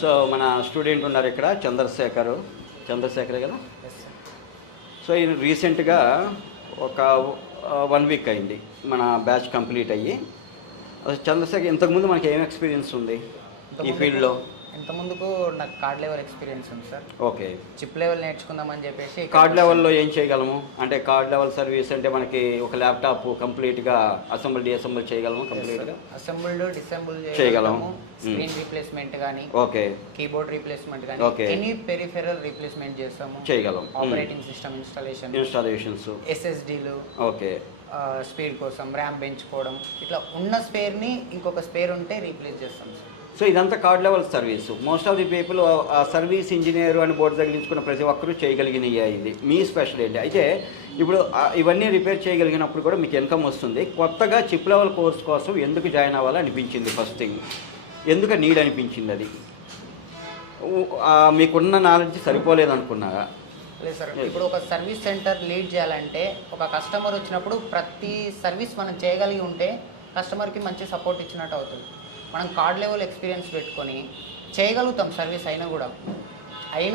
So మన student ఉన్నారు ఇక్కడ చంద్రశేఖర్ కదా. సో ఈయన రీసెంట్గా ఒక 1 వీక్ అయింది మన బ్యాచ్ కంప్లీట్ అయ్యి. చంద్రశేఖర్ ఇంతకుముందు మనకి ఏం ఎక్స్పీరియన్స్ ఉంది ఈ ఫీల్డ్లో? ఇంతకుముందుకు నాకు కార్డ్ లెవెల్ ఎక్స్పీరియన్స్ ఉంది సార్. ఓకే, చిప్ లెవెల్ నేర్చుకుందామని చెప్పేసి. కార్డ్ లెవెల్లో ఏం చేయగలము అంటే కార్డ్ లెవెల్ సర్వీస్ అంటే మనకి ఒక ల్యాప్టాప్ కంప్లీట్గా డిఅసెంబుల్ చేయగలము, కంప్లీట్గా అసెంబుల్డ్ డిసెంబుల్ చేయగలము, స్క్రీన్ రీప్లేస్మెంట్ కానీ, ఓకే కీబోర్డ్ రీప్లేస్మెంట్ కానీ, ఓకే, ఎనీ పెరిఫెరల్ రీప్లేస్మెంట్ చేస్తాము, చేయగలం. ఆపరేటింగ్ సిస్టమ్ ఇన్స్టాలేషన్స్, ఎస్ఎస్డీలు, ఓకే, స్పీడ్ కోసం ర్యామ్ పెంచుకోవడం, ఇట్లా ఉన్న స్పేర్ని ఇంకొక స్పేర్ ఉంటే రీప్లేస్ చేస్తాం సార్. సో ఇదంతా card level service. Most of the people ఆ సర్వీస్ ఇంజనీర్ అని బోర్డు తగిలించుకున్న ప్రతి ఒక్కరూ చేయగలిగినవి అయింది. మీ స్పెషల్ ఏంటి అయితే ఇప్పుడు ఇవన్నీ రిపేర్ చేయగలిగినప్పుడు కూడా మీకు ఇన్కమ్ వస్తుంది. కొత్తగా చిప్ లెవెల్ కోర్స్ కోసం ఎందుకు జాయిన్ అవ్వాలని అనిపించింది? ఫస్ట్ థింగ్ ఎందుకు నీడ్ అనిపించింది? అది మీకున్న నాలెడ్జ్ సరిపోలేదు అనుకున్నారా? లేదు సార్, ఇప్పుడు ఒక సర్వీస్ సెంటర్ లీడ్ చేయాలంటే ఒక కస్టమర్ వచ్చినప్పుడు ప్రతి సర్వీస్ మనం చేయగలిగి ఉంటే కస్టమర్కి మంచి సపోర్ట్ ఇచ్చినట్టు అవుతుంది. మనం కార్డ్ లెవెల్ ఎక్స్పీరియన్స్ పెట్టుకొని చేయగలుగుతాం సర్వీస్ అయినా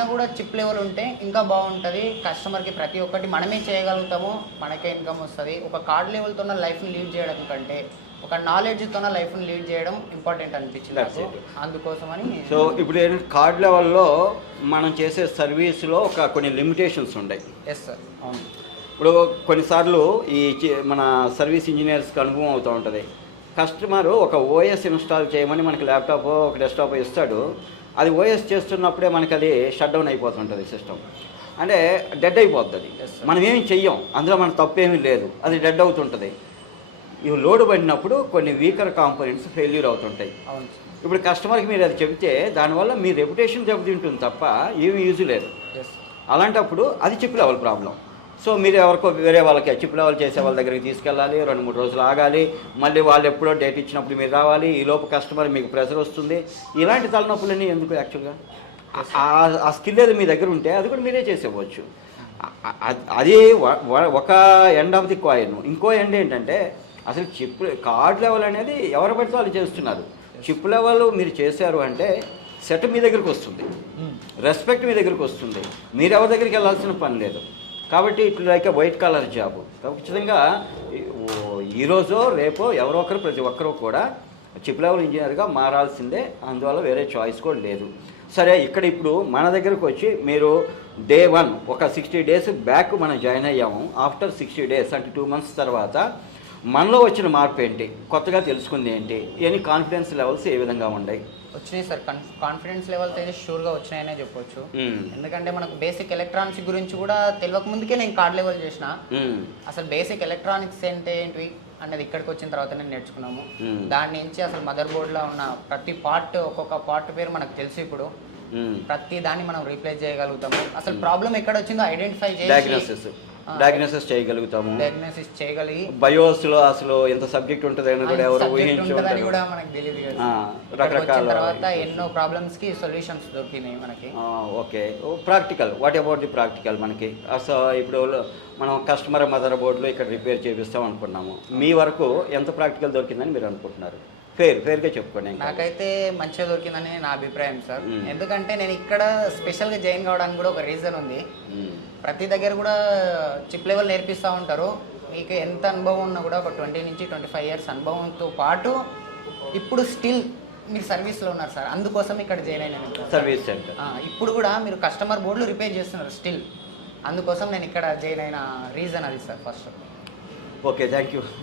కూడా చిప్ లెవెల్ ఉంటే ఇంకా బాగుంటుంది. కస్టమర్కి ప్రతి ఒక్కటి మనమే చేయగలుగుతాము, మనకే ఇన్కమ్ వస్తుంది. ఒక కార్డ్ లెవెల్తో లైఫ్ని లీడ్ చేయడం కంటే ఒక నాలెడ్జ్తో లైఫ్ని లీడ్ చేయడం ఇంపార్టెంట్ అనిపించింది అందుకోసమని. సో ఇప్పుడు కార్డ్ లెవెల్లో మనం చేసే సర్వీస్లో కొన్ని లిమిటేషన్స్ ఉన్నాయి. ఎస్ సార్, అవును. ఇప్పుడు కొన్నిసార్లు ఈ మన సర్వీస్ ఇంజనీర్స్కి అనుభవం అవుతూ ఉంటుంది. కస్టమర్ ఒక ఓఎస్ ఇన్స్టాల్ చేయమని మనకి ల్యాప్టాప్ ఒక డెస్క్టాప్ ఇస్తాడు. అది ఓఎస్ చేస్తున్నప్పుడే మనకి అది షట్ డౌన్ అయిపోతుంటుంది సిస్టమ్, అంటే డెడ్ అయిపోతుంది. మనం ఏమి చెయ్యం, అందులో మన తప్పేమీ లేదు, అది డెడ్ అవుతుంటుంది. ఇవి లోడ్ పడినప్పుడు కొన్ని వీకర్ కాంపోనెంట్స్ ఫెయిల్యూర్ అవుతుంటాయి. ఇప్పుడు కస్టమర్కి మీరు అది చెబితే దానివల్ల మీ రెప్యుటేషన్ దెబ్బతింటుంది తప్ప ఏమీ యూజ్ లేదు. అలాంటప్పుడు అది చిప్ లెవెల్ ప్రాబ్లం. సో మీరు ఎవరికో వేరే వాళ్ళకి చిప్ లెవెల్ చేసే వాళ్ళ దగ్గరికి తీసుకెళ్ళాలి, 2-3 రోజులు ఆగాలి, మళ్ళీ వాళ్ళు ఎప్పుడో డేట్ ఇచ్చినప్పుడు మీరు రావాలి, ఈ లోపు కస్టమర్ మీకు ప్రెషర్ వస్తుంది. ఇలాంటి తలనొప్పులన్నీ ఎందుకు? యాక్చువల్గా ఆ స్కిల్ ఏదో మీ దగ్గర ఉంటే అది కూడా మీరే చేసేవచ్చు. అది ఒక ఎండ్ ఆఫ్ ది కాయిన్. ఇంకో ఎండ్ ఏంటంటే అసలు చిప్ కార్డ్ లెవెల్ అనేది ఎవరు పడితే వాళ్ళు చేస్తున్నారు. చిప్ లెవెల్ మీరు చేశారు అంటే సెట్ మీ దగ్గరికి వస్తుంది, రెస్పెక్ట్ మీ దగ్గరికి వస్తుంది, మీరు ఎవరి దగ్గరికి వెళ్ళాల్సిన పని లేదు. కాబట్టి ఇట్లా లైక్ వైట్ కాలర్ జాబ్. ఖచ్చితంగా ఈరోజు రేపో ఎవరో ఒకరు ప్రతి ఒక్కరూ కూడా చిప్ లెవెల్ ఇంజనీర్గా మారాల్సిందే, అందువల్ల వేరే చాయిస్ కూడా లేదు. సరే, ఇక్కడ ఇప్పుడు మన దగ్గరకు వచ్చి మీరు డే 1 ఒక 60 days బ్యాక్ మనం జాయిన్ అయ్యాము. ఆఫ్టర్ 60 days అంటే 2 months తర్వాత మనలో వచ్చిన మార్పు ఏంటి, కొత్తగా తెలుసుకుంది ఏంటి, ఎనీ కాన్ఫిడెన్స్ లెవెల్స్ ఏ విధంగా ఉన్నాయి? వచ్చినాయి సార్, కాన్ఫిడెన్స్ లెవెల్స్ అయితే షూర్గా వచ్చినాయనే చెప్పొచ్చు. ఎందుకంటే మనకు బేసిక్ ఎలక్ట్రానిక్స్ గురించి కూడా తెలియక ముందుకే నేను కార్డ్ లెవెల్ చేసిన. అసలు బేసిక్ ఎలక్ట్రానిక్స్ అంటే ఏంటి అన్నది ఇక్కడికి వచ్చిన తర్వాత నేను నేర్చుకున్నాము. దాని నుంచి అసలు మదర్ బోర్డ్లో ఉన్న ప్రతి పార్ట్, ఒక్కొక్క పార్ట్ పేరు మనకు తెలుసు. ఇప్పుడు ప్రతి దాన్ని మనం రీప్లేస్ చేయగలుగుతాము. అసలు ప్రాబ్లం ఎక్కడ వచ్చిందో ఐడెంటిఫై చేసి డయాగ్నోసిస్ చేయగలుగుతాము. బయోస్లో అసలు ఎంత సబ్జెక్ట్ ఉంటుందని కూడా ఎవరు ఊహించుంటారు కూడా మనకు తెలియదు. రకరకాల తర్వాత ఎన్నో ప్రాబ్లమ్స్ కి సొల్యూషన్స్ దొరికినాయి మనకి. Okay, practical. What about the practical? మనకి అసలు ఇప్పుడు మనం కస్టమర్ మదర్ బోర్డులో ఇక్కడ రిపేర్ చేపిస్తాం అనుకున్నాము. మీ వరకు ఎంత ప్రాక్టికల్ దొరికిందని మీరు అనుకుంటున్నారు? ఫేర్గా చెప్పుకోండి. నాకైతే మంచిగా దొరికిందని నా అభిప్రాయం సార్. ఎందుకంటే నేను ఇక్కడ స్పెషల్గా జాయిన్ కావడానికి కూడా ఒక రీజన్ ఉంది. ప్రతి దగ్గర కూడా చిప్ లెవెల్ నేర్పిస్తూ ఉంటారు. మీకు ఎంత అనుభవం ఉన్నా కూడా ఒక 20 నుంచి 25 years అనుభవంతో పాటు ఇప్పుడు స్టిల్ మీరు సర్వీస్లో ఉన్నారు సార్. అందుకోసం ఇక్కడ జాయిన్ అయినాను సర్వీస్ సెంటర్. ఇప్పుడు కూడా మీరు కస్టమర్ బోర్డులు రిపేర్ చేస్తున్నారు స్టిల్. అందుకోసం నేను ఇక్కడ జాయిన్ అయిన రీజన్ అది sir first. Okay, thank you.